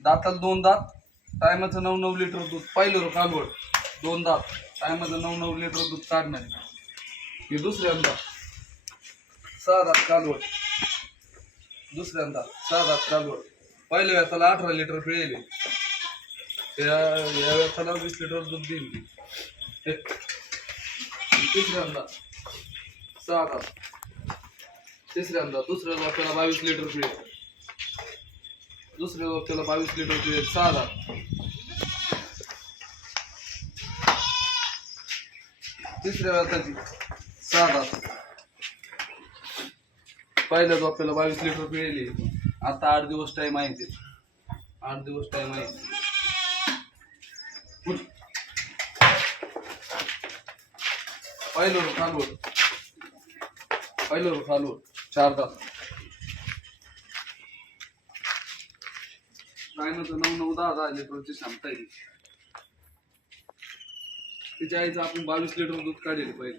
दाताला दोन दात टायमाचं नऊ नऊ लिटर दूध पहिलं कालवड दोन दात टायमाचं नऊ नऊ लिटर दूध काढणार. हे दुसऱ्यांदा सहा दात कालवड. दुसऱ्यांदा सहा दात कालवड. पहिल्या व्यथाला अठरा लिटर पिळेल. त्या या व्यथाला वीस लिटर दूध देईल. तिसऱ्यांदा सहा दात. तिसऱ्यांदा दुसऱ्या वाफ्याला बावीस लिटर पिळेल. दुसऱ्या त्याला बावीस लिटर पिळेल सहा तिसऱ्या व्याताची सहा दात पहिल्या आपल्याला बावीस लिटर मिळेली. आता आठ दिवस टाइम आहे ते. आठ दिवस टाइम आहे. पहिलं रो कालवड पहिलं रो चार तास. काय नव्हतं नऊ नऊ दहा दहा लिटरची क्षमता आहे. तिच्या आईचं आपण बावीस लिटर दूध काढेल पहिले